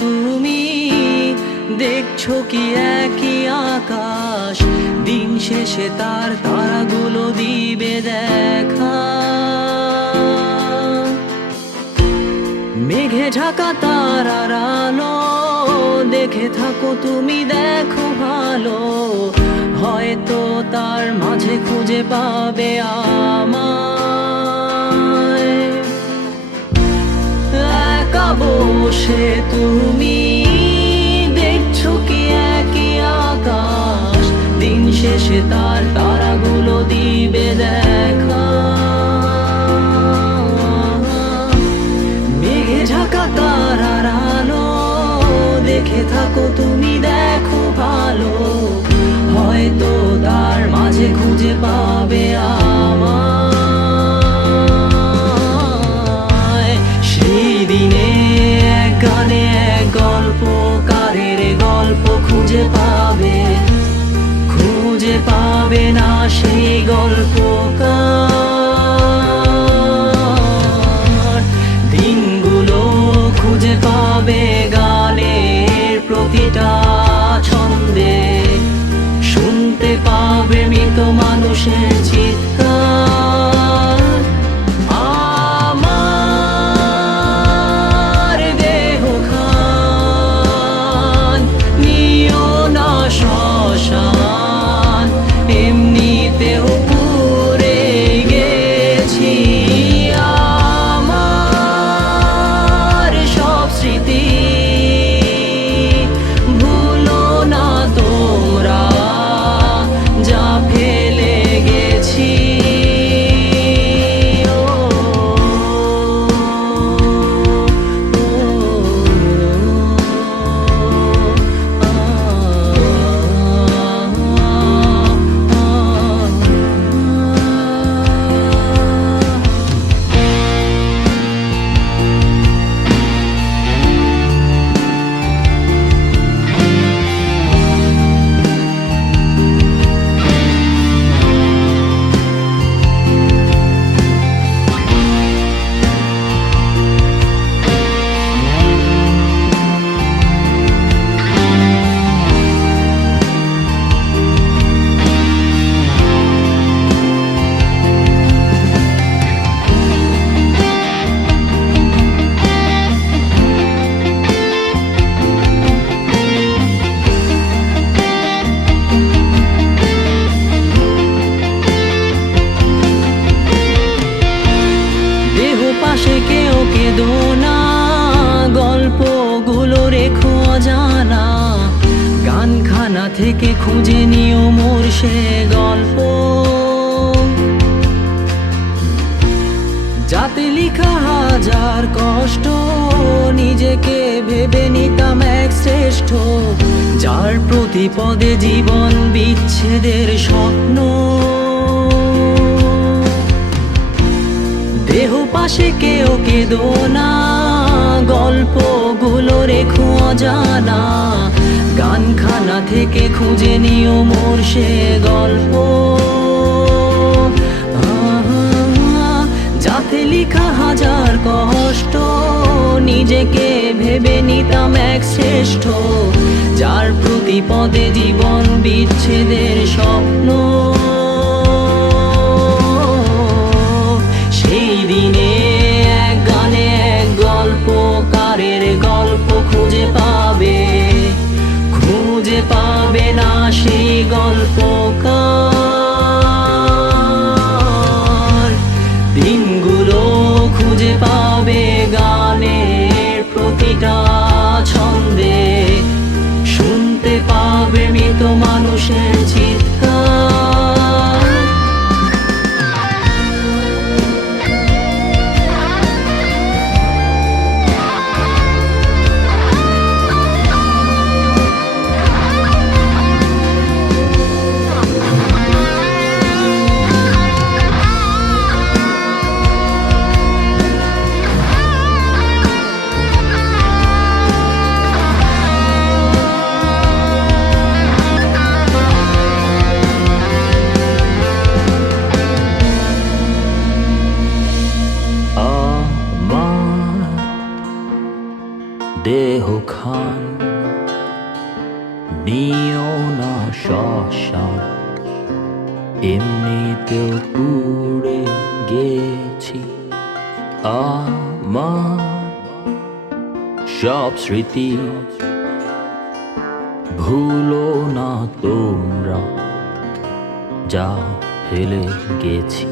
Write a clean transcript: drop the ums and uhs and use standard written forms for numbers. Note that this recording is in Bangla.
তুমি দেখছো কি একই আকাশ? দিন শেষে তার তারাগুলো দিবে দেখা। মেঘে ঢাকা তারার আলো দেখে থাকো তুমি, দেখো ভালো, হয়তো তার মাঝে খুঁজে পাবে আমায়। একা বসে তুমি দেখছো কি একই আকাশ? দিন শেষে তার তারাগুলো দিবে দেখা। মেঘে ঢাকা তারার আলো দেখে থাকো তুমি, দেখো ভালো, হয়তো তার মাঝে খুঁজে পাবে আমায়। সেই দিনে এক গানে এক গল্পকারের গল্প খুঁজে পাবে, খুঁজে পাবে না সেই গল্পকার। দিনগুলো খুঁজে পাবে গানের প্রতিটা ছন্দে, শুনতে পাবে মৃত মানুষের চিৎকার। আমার দেহ খান নিও না শ্মশান, এমনিতেও পুড়ে গেছি। আমার সব স্মৃতি ভুলো না তোমরা, যা ফেলে গেছি। পাশে কেউ কেঁদো না, গল্পগুলো রেখো অজানা, গানখানা থেকে খুঁজে নিও মোর সে গল্প, যাতে লিখা হাজার কষ্ট নিজেকে ভেবে নিতাম এক শ্রেষ্ঠ, যার প্রতি পদে জীবন বিচ্ছেদের স্বপ্ন। দেহ পাশে কেউ কেঁদো না, গল্পগুলো রেখো অজানা, গানখানা থেকে খুঁজে নিও মোর সে গল্প, যাতে লিখা হাজার কষ্ট নিজেকে ভেবে নিতাম এক শ্রেষ্ঠ, যার প্রতি পদে জীবন বিচ্ছেদের স্বপ্ন। সেই দিনে এক গানে এক গল্পকারের গল্প খুঁজে পাবে, খুঁজে পাবে না সেই গল্পকার। দিনগুলো খুঁজে পাবে গানের প্রতিটা ছন্দে, শুনতে পাবে মৃত মানুষের চিৎকার। শ্মশান, এমনিতেও পুড়ে গেছি। আমার সব স্মৃতি ভুলো না তোমরা, যা ফেলে গেছি।